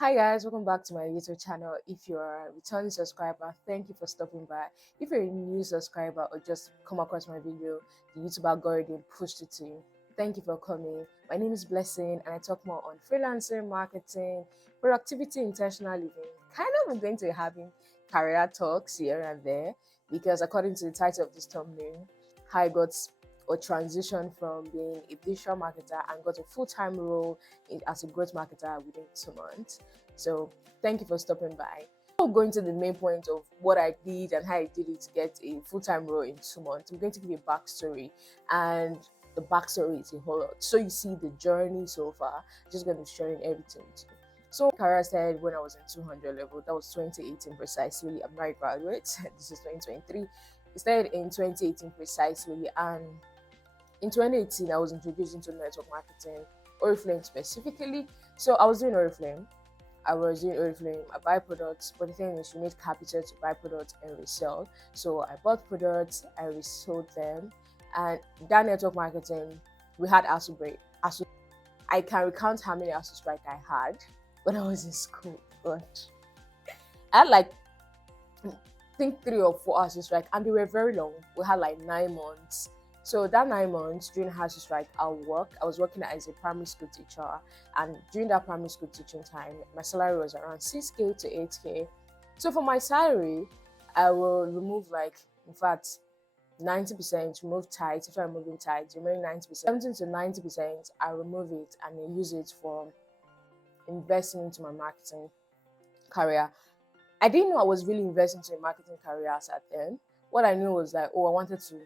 Hi guys, welcome back to my YouTube channel. If you're a returning subscriber, thank you for stopping by. If you're a new subscriber or just come across my video, the YouTube algorithm pushed it to you. Thank you for coming. My name is Blessing and I talk more on freelancer, marketing, productivity, intentional living. Kind of I'm going to be having career talks here and there because according to the title of this thumbnail, how I got or transition from being a digital marketer and got a full-time role as a growth marketer within 2 months. So thank you for stopping by. Before going to the main point of what I did and how I did it to get a full-time role in 2 months, I'm going to give you a backstory, and the backstory is a whole lot. So you see the journey so far, just going to be sharing everything with you. So my career started when I was in 200 level. That was 2018 precisely. I'm not a graduate. This is 2023. It started in 2018 precisely, and in 2018, I was introduced into network marketing, Oriflame specifically. So I was doing Oriflame. I buy products, but the thing is, you need capital to buy products and resell. So I bought products, I resold them, and that network marketing, we had ASU break. I can recount how many ASU strike I had when I was in school, but I had like I think 3 or 4 ASU strike, and they were very long. We had like 9 months. So that 9 months during ASU strike, I was working as a primary school teacher, and during that primary school teaching time, my salary was around 6K to 8K. So for my salary, I will remove in fact, 90% remove tithes. If I'm removing tithes, remaining 90%, 70 to 90%, I remove it and I use it for investing into my marketing career. I didn't know I was really investing into a marketing career as at then. What I knew was that, I wanted to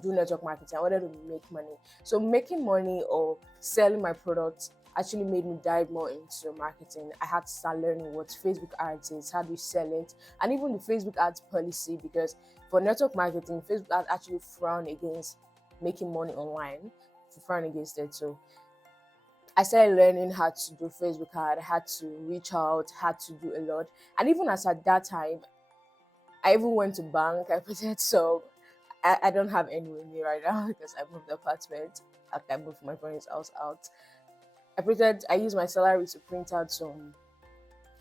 do network marketing. I wanted to make money. So making money or selling my products actually made me dive more into marketing. I had to start learning what Facebook ads is, how do you sell it, and even the Facebook ads policy, because for network marketing, Facebook ads actually frown against making money online, frown against it. So I started learning how to do Facebook ad, had to reach out, had to do a lot. And even as at that time, I even went to bank. I pretended so I don't have any with me right now because I moved the apartment after I moved from my parents' house out. I used my salary to print out some,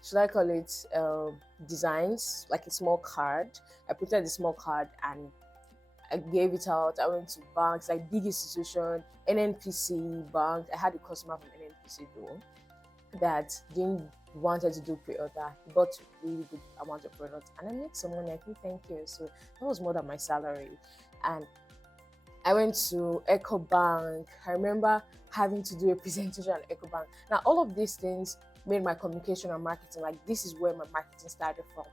should I call it, designs, like a small card. I printed a small card and I gave it out. I went to banks, like big institution, NNPC bank. I had a customer from NNPC though that didn't wanted to do pre-order. He got a really good amount of product and I made some money. I think, thank you. So that was more than my salary. And I went to EcoBank. I remember having to do a presentation at EcoBank. Now all of these things made my communication and marketing, like this is where my marketing started from.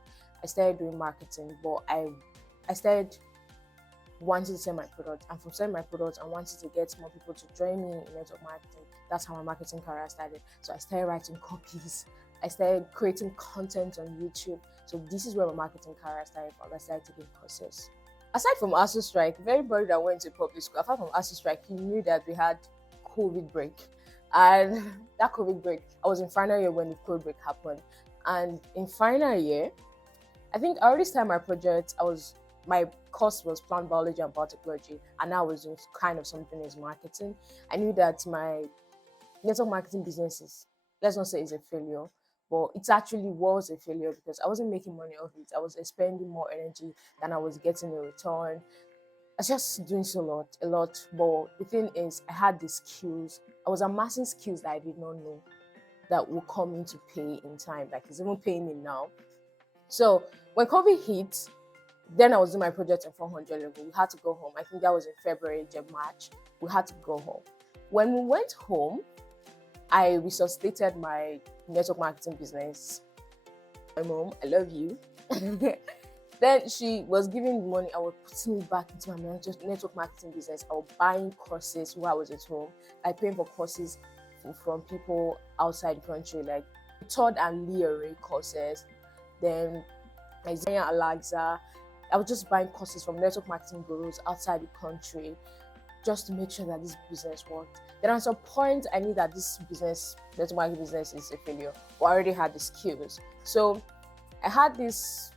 I started doing marketing, but I started wanted to sell my product, and from selling my product I wanted to get more people to join me in network marketing. That's how my marketing career started. So I started writing copies, I started creating content on YouTube. So this is where my marketing career started from. I started taking courses. Aside from ASU strike, everybody that went to public school, apart from ASU strike, you knew that we had COVID break. And that COVID break, I was in final year when the COVID break happened. And in final year, I think I already started my project. My course was plant biology and biotechnology, and I was doing kind of something as marketing. I knew that my network marketing business is, let's not say it's a failure, but it actually was a failure because I wasn't making money off it. I was expending more energy than I was getting in return. I was just doing a lot. But the thing is, I had the skills. I was amassing skills that I did not know that will come into pay in time. Like it's even paying me now. So when COVID hit, then I was doing my project in 400 level. We had to go home. I think that was in February, March. We had to go home. When we went home, I resuscitated my network marketing business. My mom, I love you. Then she was giving me money. I was putting it back into my network marketing business. I was buying courses while I was at home. I paying for courses from people outside the country, like Todd and Lee Array courses. Then Isaiah Alexa. I was just buying courses from network marketing gurus outside the country just to make sure that this business worked. Then at some point, I knew that this business, network marketing business, is a failure. But I already had the skills. So I had this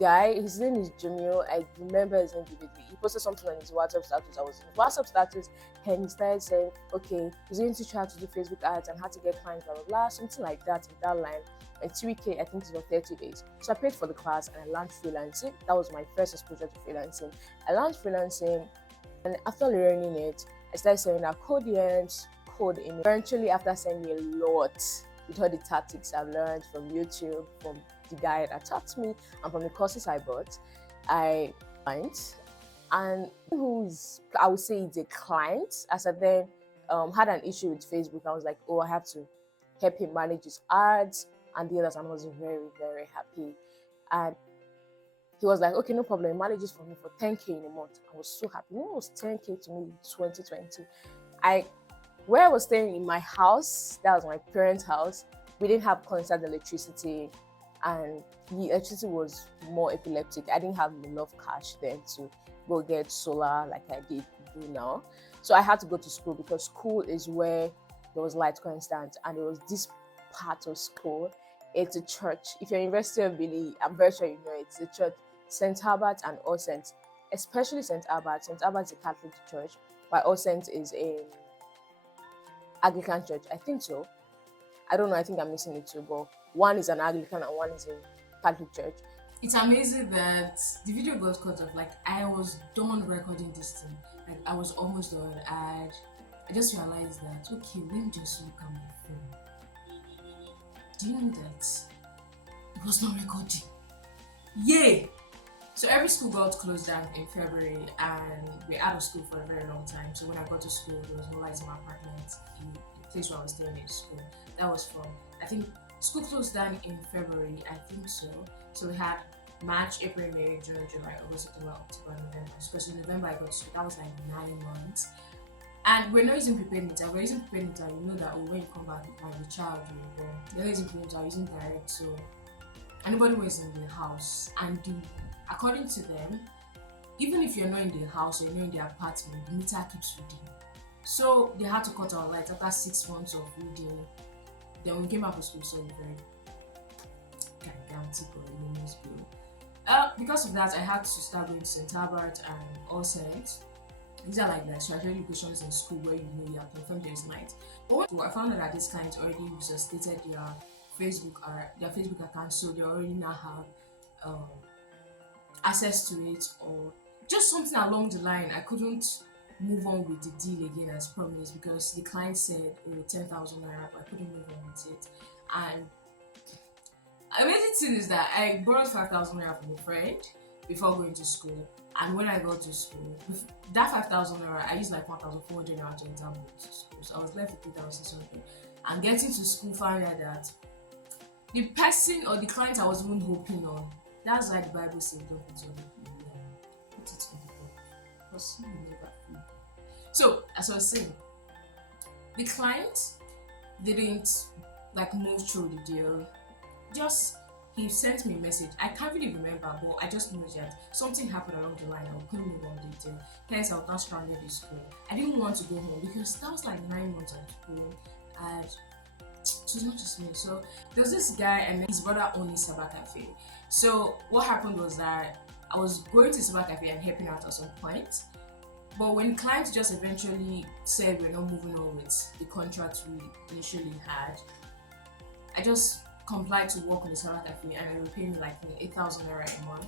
guy, his name is Jamil. I remember his name vividly. He posted something on his WhatsApp status. I was in his WhatsApp status, and he started saying, okay, he's going to try to do Facebook ads and how to get clients, blah blah blah, something like that in that line. And 3K, I think it's for 30 days. So I paid for the class and I learned freelancing. That was my first exposure to freelancing. I learned freelancing, and after learning it, I started sending out code DMs, code email. Eventually, after sending a lot with all the tactics I've learned from YouTube, from the guy that taught me, and from the courses I bought, I went, and who is, I would say, it's a client, as I then had an issue with Facebook. I was like, oh, I have to help him manage his ads and the others, and I was very, very happy. And he was like, okay, no problem, he manages for me for 10K in a month. I was so happy. What was 10K to me in 2020? Where I was staying in my house, that was my parents' house, we didn't have constant electricity, and the electricity was more epileptic. I didn't have enough cash then to go get solar like I did do now. So I had to go to school, because school is where there was light constant, and there was this part of school. It's a church. If you're University of Billy, I'm very sure you know it. It's a church, St. Albert and All Saints, especially St. Albert. St. Albert is a Catholic church, while All Saints is a Anglican church. I think so. I don't know. I think I'm missing it too. But one is an Anglican and one is a Catholic church. It's amazing that the video got cut off. Like, I was done recording this thing. Like, I was almost done. And I just realized that, okay, let me just look at my phone. Do you know that it was not recording? Yay! So every school got closed down in February, and we're out of school for a very long time. So when I got to school, there was no lights in my apartment. The place where I was staying in school, that was from, I think, school closed down in February, I think so. So we had March, April, May, June, July, August, September, October, November. Because in November I got to school, that was like 9 months. And we're not using prepaid meter. We're using prepaid meter. You know that, oh, when you come back, you might be charged. They're not using prepaid meter, we're using direct. So anybody who is in the house, and according to them, even if you're not in the house or you're not in the apartment, the meter keeps reading. So they had to cut our lights after 6 months of reading. Then we came out of school, so we're very gigantic or enormous bill. Because of that, I had to start going to St. Albert and All Saints. These are like the strategic locations in school where you know you have confirmed there is night. But I found out that these clients already stated their Facebook account, so they already now have access to it, or just something along the line. I couldn't move on with the deal again as promised, because the client said 10,000 naira, but I couldn't move on with it. And amazing thing is that I borrowed 5,000 naira from a friend before going to school. And when I got to school, with that 5,000 naira, I used like 1,400 naira to enter to school. So I was left with 3,600. And getting to school, found out that the person or the client I was even hoping on, that's why the Bible says don't put your hope in man. Put it on the Lord, because you will never fail. So, as I was saying, the client didn't like move through the deal. Just he sent me a message. I can't really remember, but I just know that something happened along the line. I couldn't move on the deal. Hence, I was not stranded in school. I didn't want to go home because that was like 9 months at school, and it was not just me. So there was this guy, and his brother owned a cyber cafe. So what happened was that I was going to cyber cafe and helping out at some point. But when clients just eventually said we're not moving on with the contract we initially had, I just complied to work on the cyber cafe, and they were paying me like 8,000 naira a month.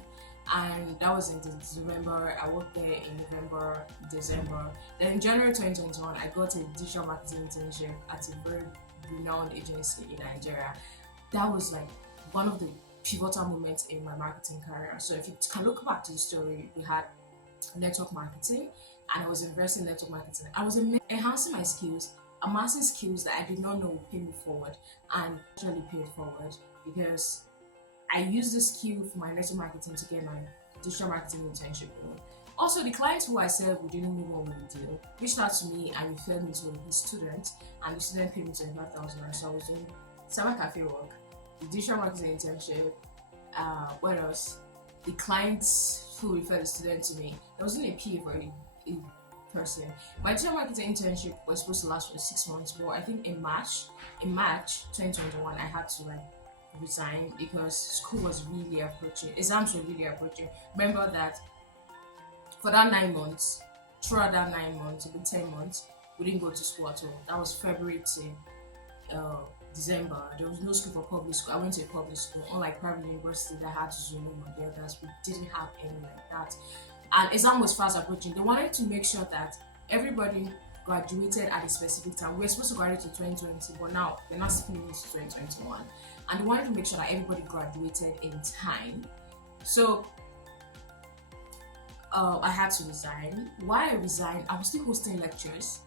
And that was in November. I worked there in November, December. Then in January 2021, I got a digital marketing internship at a very renowned agency in Nigeria. That was like one of the pivotal moments in my marketing career. So if you can look back to the story, we had network marketing, and I was investing in network marketing. I was enhancing my skills, amassing skills that I did not know would pay me forward, and actually paid forward, because I used the skill for my network marketing to get my digital marketing internship role. Also, the clients who I said we didn't move on with the deal reached out to me and referred me to his student, and the student paid me 25,000. So I was doing cyber cafe work, the digital marketing internship. What else? The clients who referred the student to me. There wasn't a PA for a person. My digital marketing internship was supposed to last for 6 months, but I think in March 2021, I had to like resign because school was really approaching, exams were really approaching. Remember that for that 9 months, throughout that 9 months, maybe 10 months, we didn't go to school at all. That was February to December. There was no school for public school. I went to a public school, unlike private university that had Zoom and the others. We didn't have any like that. And exam was fast approaching. They wanted to make sure that everybody graduated at a specific time. We were supposed to graduate in 2020, but now we're not skipping into 2021. And they wanted to make sure that everybody graduated in time. So I had to resign. Why I resigned, I was still hosting lectures.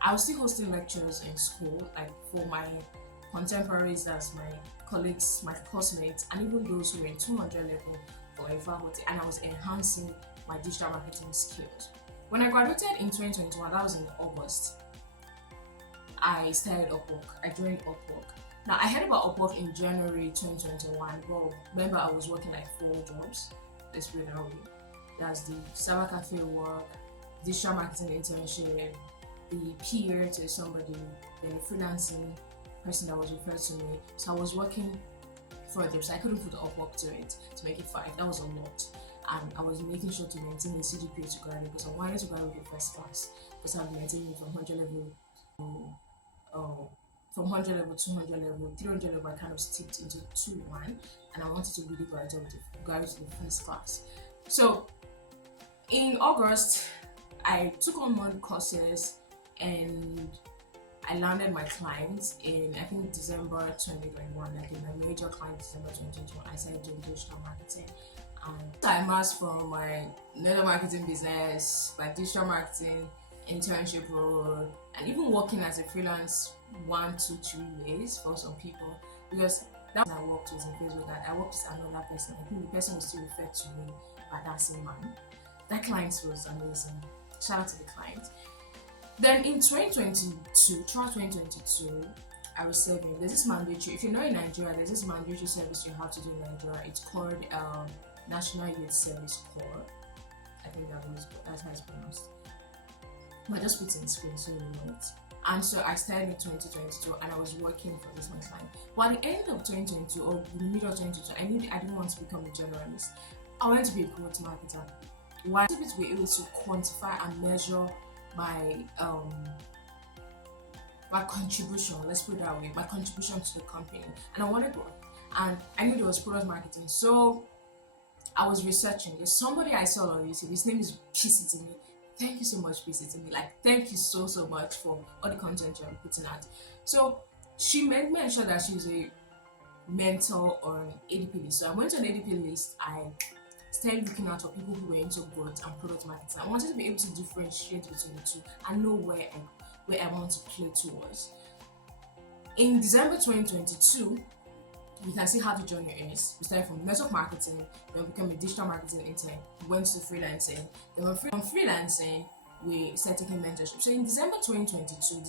I was still hosting lectures in school, like for my contemporaries, that's my colleagues, my classmates, and even those who were in 200 level for a faculty, and I was enhancing my digital marketing skills. When I graduated in 2021, that was in August, I started Upwork. I joined Upwork. Now, I heard about Upwork in January 2021. Well, remember, I was working like 4 jobs. Let's put it that way. That's the cyber cafe work, digital marketing internship, the peer to somebody, then the freelancing person that was referred to me. So I was working for them, so I couldn't put the Upwork to it to make it 5. That was a lot. And I was making sure to maintain the CGPA to graduate because I wanted to graduate in first class because I've been maintaining from 100 level to from 100 level to 200 level, 300 level. I kind of stepped into 2-1, and I wanted to really graduate to the first class. So in August, I took on more courses and I landed my clients in, I think, December 2021. Like in my major client, December 2021, I started doing digital marketing. And I amassed from my network marketing business, my digital marketing internship role, and even working as a freelance 1 to 2 days for some people, because that's when I worked with in Facebook, that I worked with another person. I think the person was still referred to me by that same man. That client was amazing. Shout out to the client. Then in 2022, throughout 2022, I was serving. There's this mandatory, if you're not in Nigeria, there's this mandatory service you have to do in Nigeria. It's called National Youth Service Corps. I think that's how it's pronounced. But I just put it in screen so you know it. And so I started in 2022 and I was working for this my client. But at the end of 2022 or the middle of 2022, I didn't want to become a generalist. I wanted to be a growth marketer. Why? To be able to quantify and measure my my contribution, let's put it that way, my contribution to the company. And I wanted growth. And I knew there was product marketing. So I was researching. There's somebody I saw on YouTube. His name is PC to me. Thank you so much, PC to me. Like, thank you so much for all the content you're putting out. So she made mention that she was a mentor on ADP list. So I went on ADP list. I started looking out for people who were into growth and product marketing. I wanted to be able to differentiate between the two and know where I want to play towards. In December 2022, you can see how the journey is. We started from network marketing, then we became a digital marketing intern, we went to freelancing. Then from freelancing, we started taking mentorship. So in December 2022,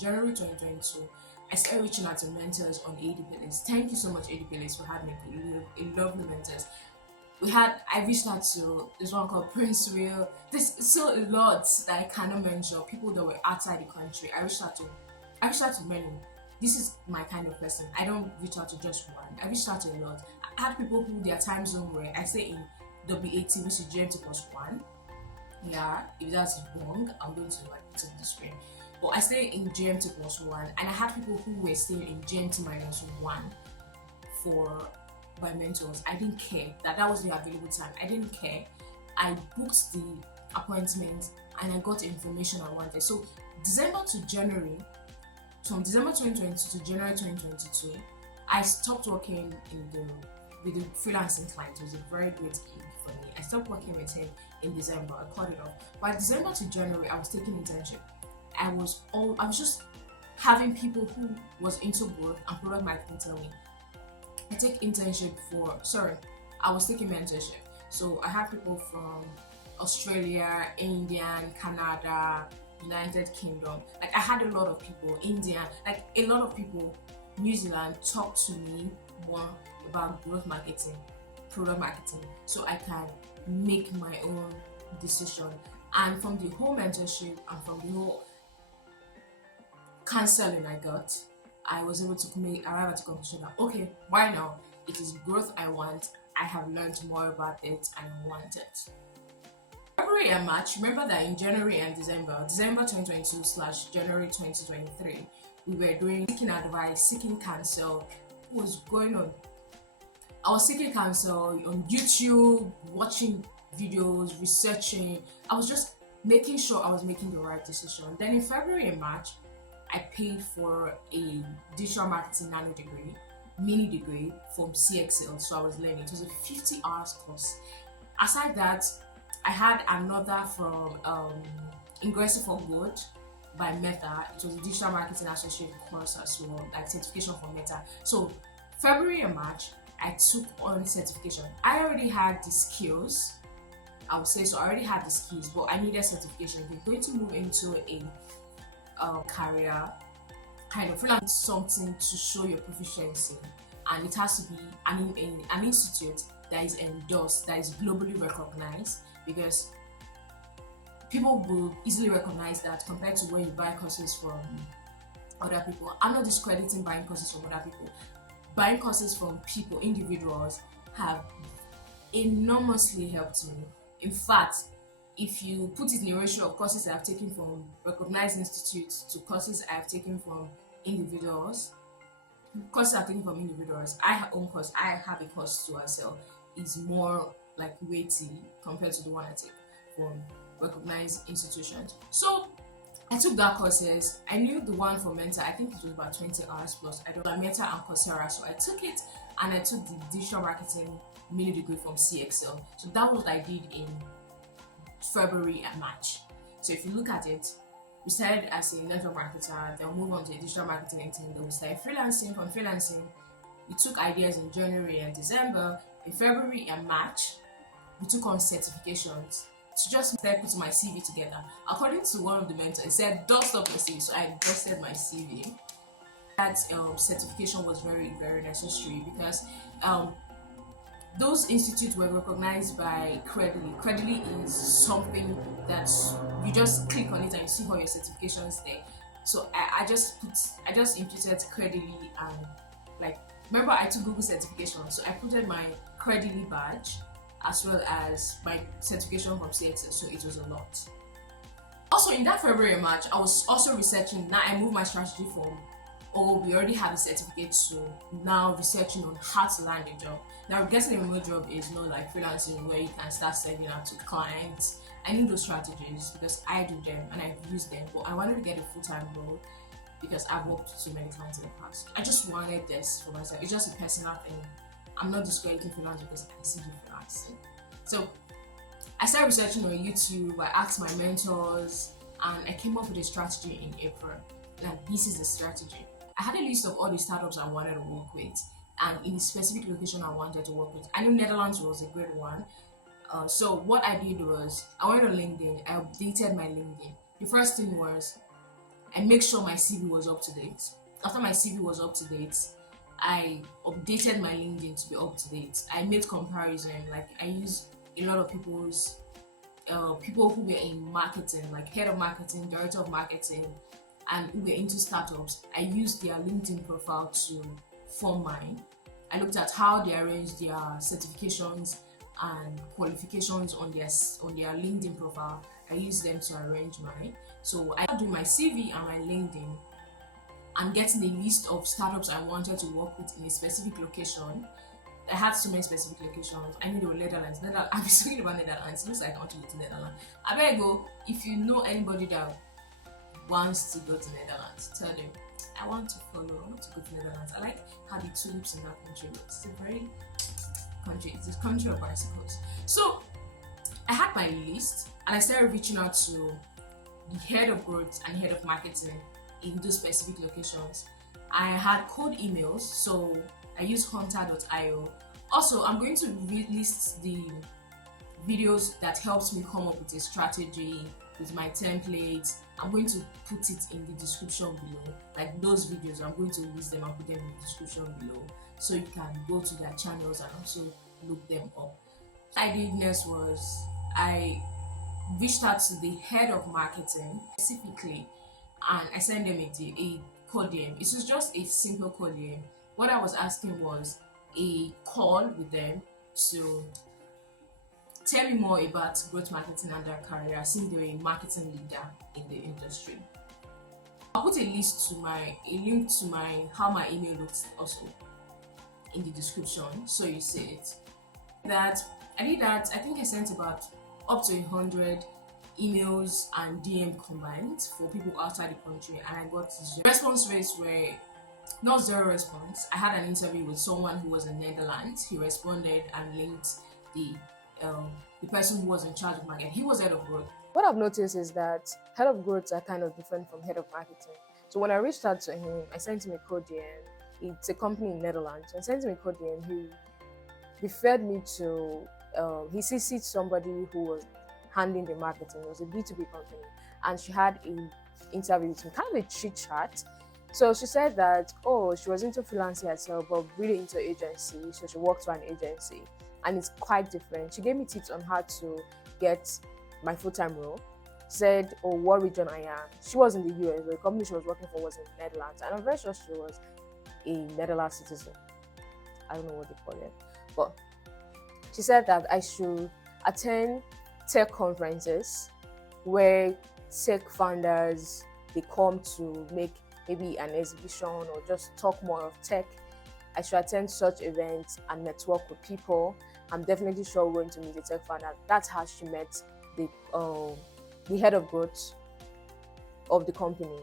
January 2022, I started reaching out to mentors on ADP list. Thank you so much, ADP list, for having a lovely mentors. I reached out to this one called Prince Will. There's so a lot that I cannot mention. People that were outside the country. I reached out to many. This is my kind of person. I don't reach out to just one. I reached out to a lot. I had people who their time zone were, I stay in W80, which is GMT+1. Yeah, if that's wrong, I'm going to put it on the screen. But I stay in GMT+1, and I had people who were staying in GMT-1 for my mentors. I didn't care that was the available time. I didn't care. I booked the appointment and I got the information I wanted. So from December 2022 to January 2022, I stopped working with the freelancing client. It was a very great gig for me. I stopped working with him in December. I cut it off. By December to January, I was taking internship. I was just having people who was into growth and product marketing tell me, I was taking mentorship. So I had people from Australia, India, Canada, United Kingdom. Like I had a lot of people, India, like a lot of people, New Zealand talk to me more about growth marketing, product marketing, so I can make my own decision. And from the whole mentorship and from the whole counseling I got, I was able to arrive at a conclusion that, okay, why now? It is growth I want. I have learned more about it and I want it. February and March, remember that in January and December 2022 slash January 2023, we were doing seeking advice, seeking counsel. What was going on? I was seeking counsel on YouTube, watching videos, researching. I was just making sure I was making the right decision. Then in February and March, I paid for a digital marketing mini degree from CXL. So I was learning. It was a 50 hours course. Aside that, I had another from Ingressive for Good by Meta. It was a digital marketing associate course as well, like certification from Meta. So February and March, I took on certification. I already had the skills, I would say, so I already had the skills, but I needed certification. If you're going to move into a career, kind of like something to show your proficiency, and it has to be an institute that is endorsed, that is globally recognized, because people will easily recognize that compared to when you buy courses from other people. I'm not discrediting buying courses from other people. Buying courses from people, individuals, have enormously helped me. In fact, if you put it in a ratio of courses I've taken from recognized institutes to courses I've taken from individuals, I own course, I have a course to sell, is more like weighty compared to the one I take from recognized institutions. So I took that courses. I knew the one for Mentor, I think it was about 20 hours plus. I don't know, Mentor and Coursera. So I took it and I took the digital marketing mini degree from CXL. So that was what I did in February and March. So if you look at it, we started as a network marketer, then we moved on to a digital marketing intern, then we started freelancing. From freelancing, we took ideas in January and December. In February and March, we took on certifications to just start putting my CV together. According to one of the mentors, he said, dust up your CV. So I dusted my CV. That certification was very, very necessary because those institutes were recognized by Credly. Credly is something that you just click on it and you see all your certifications there. So I just imputed Credly and like, remember I took Google certification, so I put my Credly badge as well as my certification from CXS, so it was a lot. Also in that February and March, I was also researching. Now I moved my strategy from, oh, we already have a certificate, so now researching on how to land a job. Now getting a remote job is not like freelancing where you can start sending out to clients. I need those strategies because I do them and I use them, but I wanted to get a full-time role because I've worked with so many clients in the past. I just wanted this for myself. It's just a personal thing. I'm not discrediting freelancing because I see freelancing. So I started researching on YouTube. I asked my mentors and I came up with a strategy in April. Like, this is the strategy. I had a list of all the startups I wanted to work with and in a specific location I wanted to work with. I knew Netherlands was a great one. So what I did was I went on LinkedIn. I updated my LinkedIn. The first thing was I make sure my CV was up to date. After my CV was up to date, I updated my LinkedIn to be up to date. I made comparison. Like, I used a lot of people's people who were in marketing, like head of marketing, director of marketing, and who were into startups. I used their LinkedIn profile to form mine. I looked at how they arranged their certifications and qualifications on their LinkedIn profile. I used them to arrange mine. So I started doing my CV and my LinkedIn and getting a list of startups I wanted to work with in a specific location. I had so many specific locations. I knew they were Netherlands. I'm speaking about Netherlands. It looks like I want to go to Netherlands. I better go. If you know anybody that wants to go to Netherlands, tell them I want to go to Netherlands. I like how the tulips in that country looks. It's a very country. It's a country of bicycles. So I had my list and I started reaching out to the head of growth and head of marketing in those specific locations. I had cold emails, so I use hunter.io. Also, I'm going to list the videos that helps me come up with a strategy with my templates. I'm going to put it in the description below. Like those videos, I'm going to list them and put them in the description below so you can go to their channels and also look them up. What I did next was I reached out to the head of marketing specifically and I sent them a coding. It was just a simple coding. What I was asking was a call with them to tell me more about growth marketing and their career, since they're a marketing leader in the industry. I'll put a link to my how my email looks also in the description, so you see it. That I did that. I think I sent about up to 100 emails and DM combined for people outside the country, and I got response rates were not zero response. I had an interview with someone who was in Netherlands. He responded and linked the the person who was in charge of marketing. He was head of growth. What I've noticed is that head of growth are kind of different from head of marketing. So when I reached out to him, I sent him a code DM. It's a company in Netherlands. I sent him a code DM. He referred me to, he CC'd somebody who was handling the marketing. It was a B2B company. And she had an interview with him, kind of a chit chat. So she said that, oh, she was into freelancing herself, but really into agency. So she worked for an agency. And it's quite different. She gave me tips on how to get my full-time role. Said, oh, what region I am. She was in the US, the company she was working for was in the Netherlands. And I'm very sure she was a Netherlands citizen. I don't know what they call it. But she said that I should attend tech conferences where tech founders, they come to make maybe an exhibition or just talk more of tech. I should attend such events and network with people. I'm definitely sure we're going to meet a tech founder. That's how she met the head of growth of the company,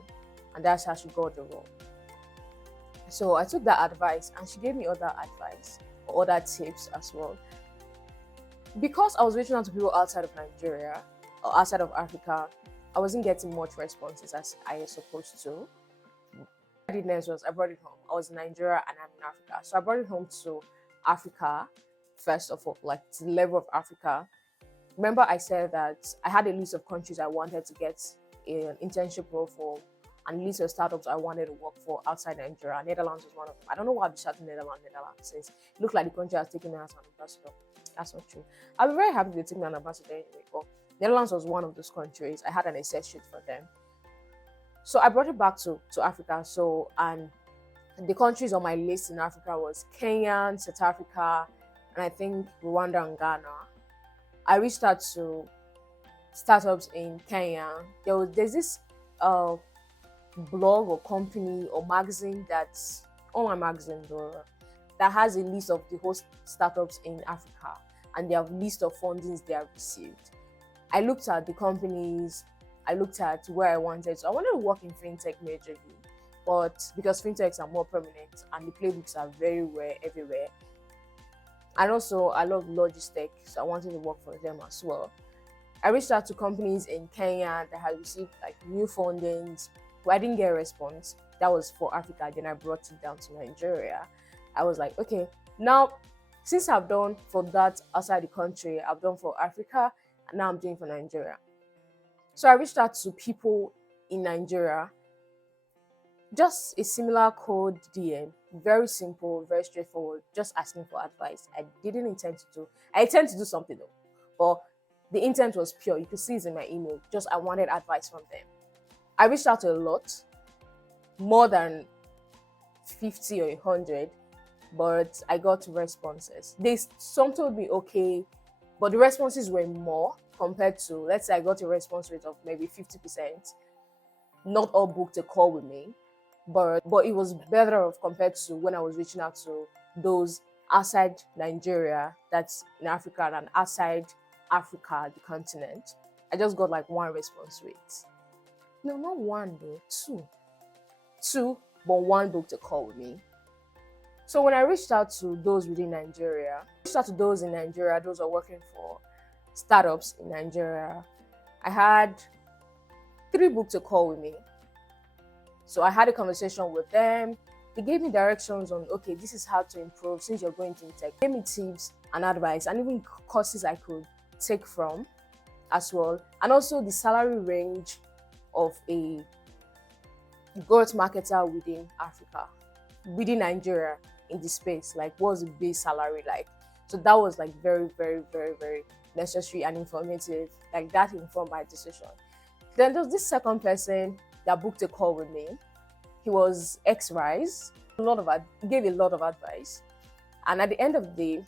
and that's how she got the role. So I took that advice, and she gave me other advice or other tips as well. Because I was reaching out to people outside of Nigeria or outside of Africa, I wasn't getting much responses as I was supposed to. What I did next was I brought it home. I was in Nigeria and I'm in Africa. So I brought it home to Africa, first of all, like to the level of Africa. Remember I said that I had a list of countries I wanted to get an internship role for, and a list of startups I wanted to work for outside Nigeria. Netherlands was one of them. I don't know why I've been shouting Netherlands, since it looked like the country has taken me as an ambassador. That's not true. I'll be very happy to take me an ambassador anyway, but Netherlands was one of those countries. I had an access sheet for them. So I brought it back to Africa. So, and the countries on my list in Africa was Kenya, South Africa, and I think Rwanda and Ghana. I reached out to startups in Kenya. There's this blog or company or magazine that's online magazine that has a list of the host startups in Africa, and they have a list of fundings they have received. I looked at the companies, I looked at where I wanted. So I wanted to work in fintech majorly, but because fintechs are more permanent and the playbooks are very rare everywhere. And also I love logistics, so I wanted to work for them as well. I reached out to companies in Kenya that had received like new fundings, but I didn't get a response. That was for Africa. Then I brought it down to Nigeria. I was like, okay, now since I've done for that outside the country, I've done for Africa, and now I'm doing for Nigeria. So I reached out to people in Nigeria, just a similar code DM, very simple, very straightforward, just asking for advice. I intend to do something though, but the intent was pure. You could see it in my email, just I wanted advice from them. I reached out to a lot, more than 50 or 100, but I got responses. Some told me okay, but the responses were more compared to, let's say I got a response rate of maybe 50%. Not all booked a call with me, but it was better off compared to when I was reaching out to those outside Nigeria, that's in Africa, and outside Africa, the continent. I just got like one response rate. No, not one though, two, but one booked a call with me. So when I reached out to those within Nigeria, those are working for startups in Nigeria, I had 3 booked a call with me. So I had a conversation with them. They gave me directions on, okay, this is how to improve since you're going to tech. They gave me tips and advice and even courses I could take from as well. And also the salary range of a growth marketer within Africa, within Nigeria in this space. Like, what's the base salary like? So that was like very, very, very, very necessary and informative. Like that informed my decision. Then there's this second person that booked a call with me. He was ex-Rise. He gave a lot of advice. And at the end of the day,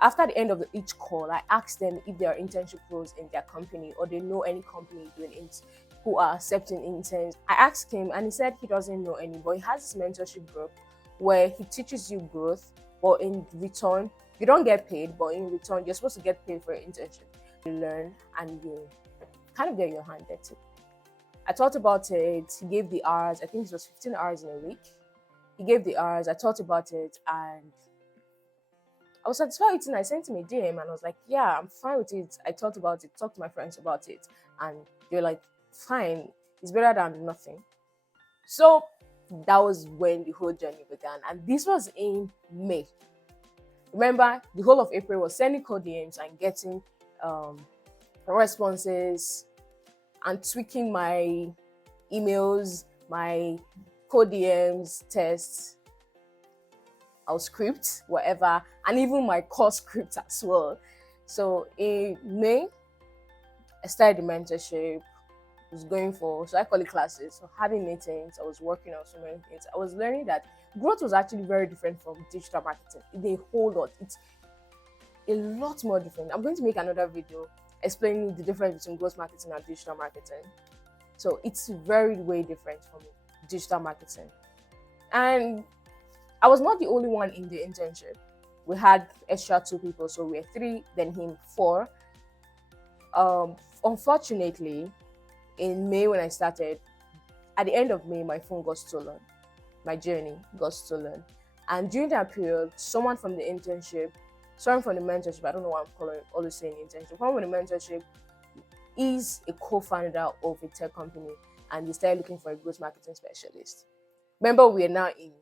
after the end of each call, I asked them if there are internship roles in their company or they know any company doing it who are accepting interns. I asked him and he said he doesn't know any, but he has this mentorship group where he teaches you growth, but in return, you don't get paid, but in return, you're supposed to get paid for your internship. You learn and you kind of get your hand dirty. I thought about it. He gave the hours. I think it was 15 hours in a week. He gave the hours. I thought about it and I was satisfied with it. And I sent him a DM and I was like, yeah, I'm fine with it. I thought about it, talked to my friends about it. And they're like, fine, it's better than nothing. So that was when the whole journey began. And this was in May. Remember, the whole of April was sending code DMs and getting responses and tweaking my emails, my code DMs, tests, our script, whatever, and even my course script as well. So in May, I started the mentorship. I was going for, so I call it classes, so having meetings. I was working on so many things. I was learning that growth was actually very different from digital marketing. It's a whole lot. It's a lot more different. I'm going to make another video explaining the difference between growth marketing and digital marketing. So it's very way different from digital marketing. And I was not the only one in the internship. We had extra 2 people, so we were 3, then him 4. Unfortunately, in May when I started, at the end of May, my phone got stolen. My journey got stolen. And during that period, someone from the mentorship, I don't know why I'm always saying internship, someone from the mentorship is a co-founder of a tech company and they started looking for a growth marketing specialist. Remember, we are now in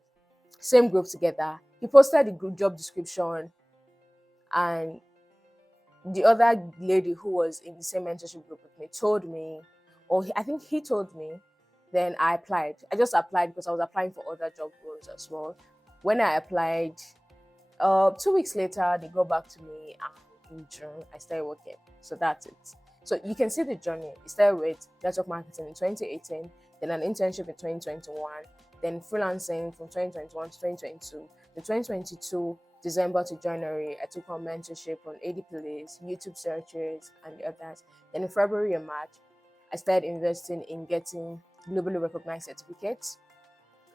same group together. He posted the group job description and the other lady who was in the same mentorship group with me told me, I think he told me, then I applied. I just applied because I was applying for other job roles as well. When I applied, 2 weeks later, they got back to me and in June, I started working. So that's it. So you can see the journey. It started with network marketing in 2018, then an internship in 2021, then freelancing from 2021 to 2022. In 2022, December to January, I took on mentorship on ADPlays, YouTube searches, and the others. Then in February and March, I started investing in getting globally recognized certificates,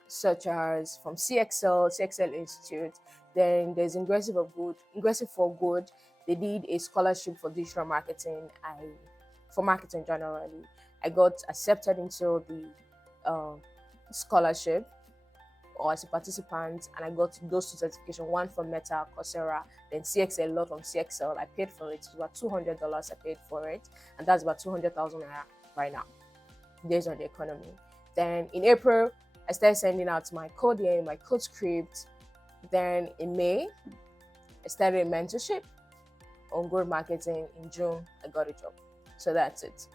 such as from CXL Institute. Then there's Ingressive for Good. They did a scholarship for digital marketing. For marketing generally, I got accepted into the scholarship or as a participant, and I got those 2 certifications, one from Meta, Coursera, then CXL, lot from CXL. I paid for it. It was about $200 I paid for it, and that's about 200,000 naira right now, based on the economy. Then in April, I started sending out my coding, my code script. Then in May, I started a mentorship on growth marketing. In June, I got a job. So that's it.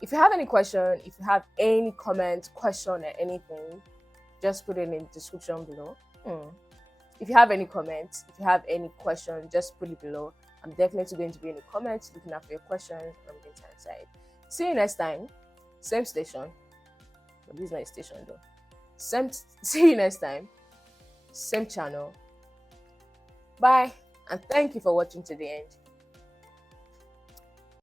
If you have any question, if you have any comment, question, or anything, just put it in the description below. If you have any comments, if you have any question, just put it below. I'm definitely going to be in the comments looking after your questions. I'm going to answer it. See you next time. Same station. But this is not a station though. See you next time. Same channel. Bye. And thank you for watching to the end.